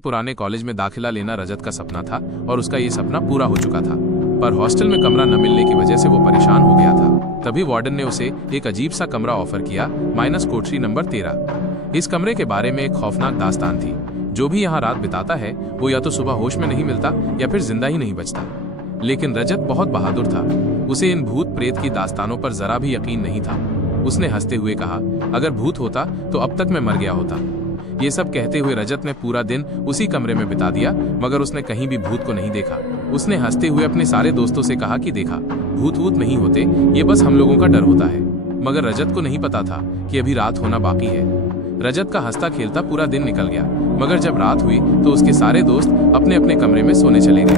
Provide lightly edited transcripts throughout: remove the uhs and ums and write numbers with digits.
पुराने कॉलेज में दाखिला लेना रजत का सपना था और उसका ये सपना पूरा हो चुका था। पर हॉस्टल में कमरा न मिलने की वजह से वो परेशान हो गया था। तभी वार्डन ने उसे एक अजीब सा कमरा ऑफर किया, माइनस कोठरी नंबर 13। इस कमरे के बारे में एक खौफनाक दास्तान थी। जो भी यहाँ रात बिताता है वो या तो सुबह होश में नहीं मिलता या फिर जिंदा ही नहीं बचता। लेकिन रजत बहुत बहादुर था। उसे इन भूत प्रेत की दास्तानों पर जरा भी यकीन नहीं था। उसने हंसते हुए कहा, अगर भूत होता तो अब तक मैं मर गया होता। ये सब कहते हुए रजत ने पूरा दिन उसी कमरे में बिता दिया, मगर उसने कहीं भी भूत को नहीं देखा। उसने हंसते हुए अपने सारे दोस्तों से कहा कि देखा, भूत वूत नहीं होते, ये बस हम लोगों का डर होता है। मगर रजत को नहीं पता था कि अभी रात होना बाकी है। रजत का हंसता खेलता पूरा दिन निकल गया, मगर जब रात हुई तो उसके सारे दोस्त अपने अपने कमरे में सोने चले गए।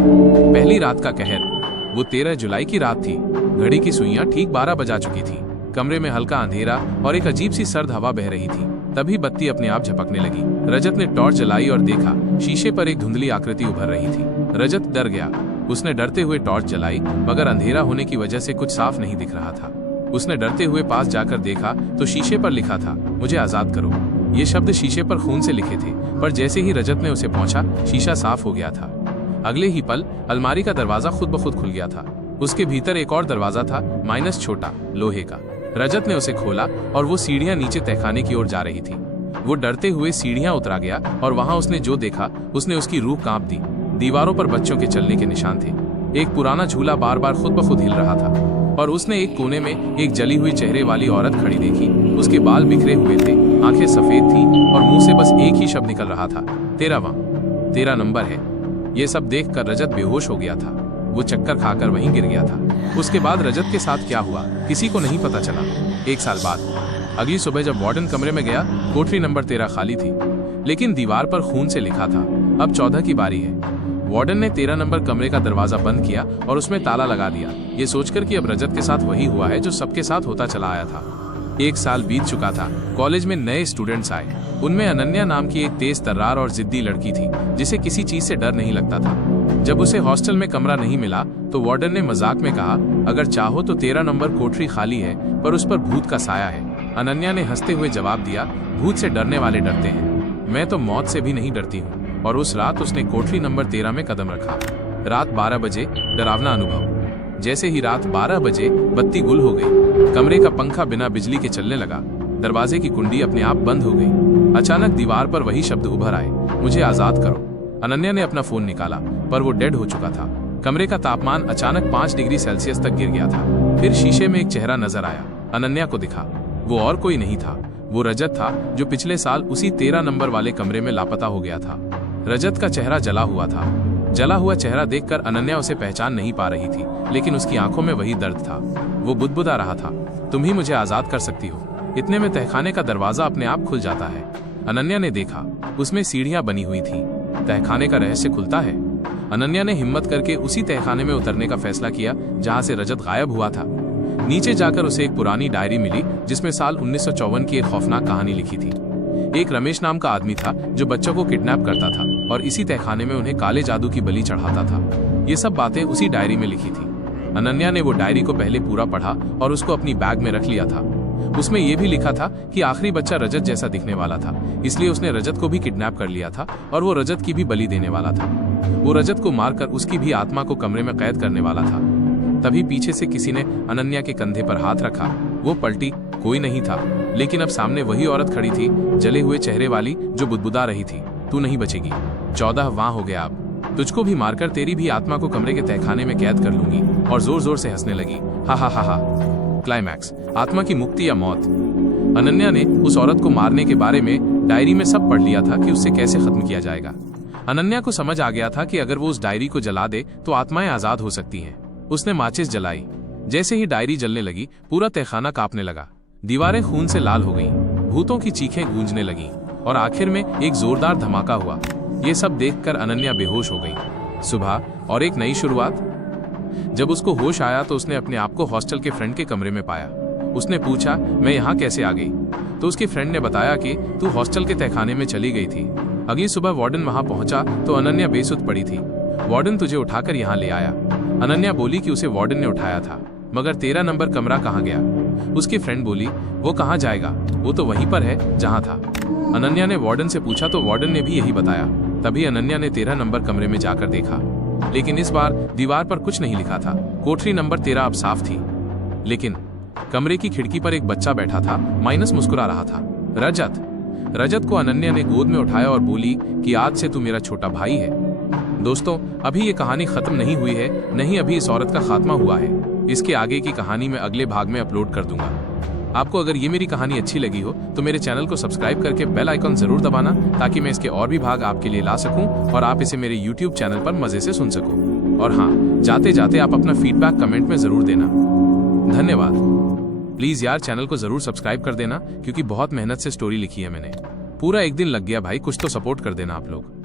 पहली रात का कहर। वो 13 जुलाई की रात थी। घड़ी की सुइयां ठीक 12 बजा चुकी थी। कमरे में हल्का अंधेरा और एक अजीब सी सर्द हवा बह रही थी। तभी बत्ती अपने आप झपकने लगी। रजत ने टॉर्च जलाई और देखा, शीशे पर एक धुंधली आकृति उभर रही थी। रजत डर गया। उसने डरते हुए टॉर्च जलाई, मगर अंधेरा होने की वजह से कुछ साफ नहीं दिख रहा था। उसने डरते हुए पास जाकर देखा तो शीशे पर लिखा था, मुझे आजाद करो। ये शब्द शीशे पर खून से लिखे थे, पर जैसे ही रजत ने उसे पहुंचा, शीशा साफ हो गया था। अगले ही पल अलमारी का दरवाजा खुद ब खुद खुल गया था। उसके भीतर एक और दरवाजा था, माइनस छोटा, लोहे का। रजत ने उसे खोला और वो सीढ़ियां नीचे तहखाने की ओर जा रही थी। वो डरते हुए सीढ़ियां उतरा गया और वहां उसने जो देखा उसने उसकी रूह कांप दी। दीवारों पर बच्चों के चलने के निशान थे। एक पुराना झूला बार बार खुद ब खुद हिल रहा था और उसने एक कोने में एक जली हुई चेहरे वाली औरत खड़ी देखी। उसके बाल बिखरे हुए थे, आंखें सफेद थी और मुंह से बस एक ही शब्द निकल रहा था, 13वां नंबर है। ये सब देखकर रजत बेहोश हो गया था। वो चक्कर खाकर वहीं गिर गया था। उसके बाद रजत के साथ क्या हुआ किसी को नहीं पता चला। 1 साल बाद अगली सुबह जब वार्डन कमरे में गया, कोठरी नंबर 13 खाली थी, लेकिन दीवार पर खून से लिखा था, अब 14 की बारी है। वार्डन ने 13 नंबर कमरे का दरवाजा बंद किया और उसमें ताला लगा दिया, ये सोचकर कि अब रजत के साथ वही हुआ है जो सबके साथ होता चला आया था। 1 साल बीत चुका था। कॉलेज में नए स्टूडेंट्स आए। उनमें अनन्या नाम की एक तेज तर्रार और जिद्दी लड़की थी, जिसे किसी चीज से डर नहीं लगता था। जब उसे हॉस्टल में कमरा नहीं मिला तो वार्डन ने मजाक में कहा, अगर चाहो तो 13 नंबर कोठरी खाली है, पर उस पर भूत का साया है। अनन्या ने हंसते हुए जवाब दिया, भूत से डरने वाले डरते हैं, मैं तो मौत से भी नहीं डरती हूँ। और उस रात उसने कोठरी नंबर 13 में कदम रखा। रात 12 बजे, डरावना अनुभव। जैसे ही रात 12 बजे बत्ती गुल हो गई, कमरे का पंखा बिना बिजली के चलने लगा। दरवाजे की कुंडी अपने आप बंद हो गई। अचानक दीवार पर वही शब्द उभर आए, मुझे आजाद करो। अनन्या ने अपना फोन निकाला, पर वो डेड हो चुका था। कमरे का तापमान अचानक 5 डिग्री सेल्सियस तक गिर गया था। फिर शीशे में एक चेहरा नजर आया। अनन्या को दिखा। वो और कोई नहीं था, वो रजत था, जो पिछले साल उसी 13 नंबर वाले कमरे में लापता हो गया था। रजत का चेहरा जला हुआ था। जला हुआ चेहरा देखकर अनन्या उसे पहचान नहीं पा रही थी, लेकिन उसकी आंखों में वही दर्द था। वो बुदबुदा रहा था, तुम ही मुझे आजाद कर सकती हो। इतने में तहखाने का दरवाजा अपने आप खुल जाता है। अनन्या ने देखा, उसमें सीढ़ियां बनी हुई थी। तहखाने का रहस्य खुलता है। अनन्या ने हिम्मत करके उसी तहखाने में उतरने का फैसला किया जहां से रजत गायब हुआ था। नीचे जाकर उसे एक पुरानी डायरी मिली, जिसमें साल 1954 की एक खौफनाक कहानी लिखी थी। एक रमेश नाम का आदमी था जो बच्चों को किडनैप करता था और इसी तहखाने में उन्हें काले जादू की बलि चढ़ाता था। ये सब बातें उसी डायरी में लिखी थी। अनन्या ने वो डायरी को पहले पूरा पढ़ा और उसको अपनी बैग में रख लिया था। उसमें यह भी लिखा था कि आखिरी बच्चा रजत जैसा दिखने वाला था, इसलिए उसने रजत को भी किडनैप कर लिया था और वो रजत की भी बलि देने वाला था। वो रजत को मारकर उसकी भी आत्मा को कमरे में कैद करने वाला था। तभी पीछे से किसी ने अनन्या के कंधे पर हाथ रखा। वो पलटी, कोई नहीं था, लेकिन अब सामने वही औरत खड़ी थी, जले हुए चेहरे वाली, जो बुदबुदा रही थी, तू नहीं बचेगी। 14वां हो गया अब। तुझको भी मारकर तेरी भी आत्मा को कमरे के तहखाने में कैद कर लूंगी। और जोर जोर से हंसने लगी, हा हा हा हा। क्लाइमैक्स, आत्मा की मुक्ति या मौत। अनन्या ने उस औरत को मारने के बारे में डायरी में सब पढ़ लिया था कि उससे कैसे खत्म किया जाएगा। अनन्या को समझ आ गया था कि अगर वो उस डायरी को जला दे तो आत्माएं आजाद हो सकती हैं। उसने माचिस जलाई। जैसे ही डायरी जलने लगी, पूरा तहखाना कांपने लगा। दीवारें खून से लाल हो गईं, भूतों की चीखें गूंजने लगीं और आखिर में एक जोरदार धमाका हुआ। ये सब देखकर अनन्या बेहोश हो गई। सुबह और एक नई शुरुआत। जब उसको होश आया तो उसने अपने आप को हॉस्टल के फ्रेंड के कमरे में पाया। उसने पूछा, मैं यहाँ कैसे आ गई? तो उसके फ्रेंड ने बताया कि तू हॉस्टल के तहखाने में चली गई थी। अगली सुबह वार्डन वहां पहुंचा तो अनन्या बेसुध पड़ी थी। वार्डन तुझे उठाकर यहाँ ले आया। अनन्या बोली कि उसे वार्डन ने उठाया था, मगर 13 नंबर कमरा कहाँ गया? उसकी फ्रेंड बोली, वो कहाँ जाएगा, वो तो वहीं पर है जहाँ था। अनन्या ने वार्डन से पूछा तो वार्डन ने भी यही बताया। तभी अनन्या ने 13 नंबर कमरे में जाकर देखा, लेकिन इस बार दीवार पर कुछ नहीं लिखा था। कोठरी नंबर 13 अब साफ थी, लेकिन कमरे की खिड़की पर एक बच्चा बैठा था, माइनस मुस्कुरा रहा था। रजत को अनन्या ने गोद में उठाया और बोली कि आज से तू मेरा छोटा भाई है। दोस्तों, अभी ये कहानी खत्म नहीं हुई है, नहीं अभी इस औरत का खात्मा हुआ है। इसके आगे की कहानी मैं अगले भाग में अपलोड कर दूंगा। आपको अगर ये मेरी कहानी अच्छी लगी हो तो मेरे चैनल को सब्सक्राइब करके बेल आइकन जरूर दबाना, ताकि मैं इसके और भी भाग आपके लिए ला सकूं और आप इसे मेरे YouTube चैनल पर मजे से सुन सको। और हाँ, जाते जाते आप अपना फीडबैक कमेंट में जरूर देना। धन्यवाद। प्लीज यार, चैनल को जरूर सब्सक्राइब कर देना, क्योंकि बहुत मेहनत से स्टोरी लिखी है मैंने। पूरा एक दिन लग गया भाई, कुछ तो सपोर्ट कर देना आप लोग।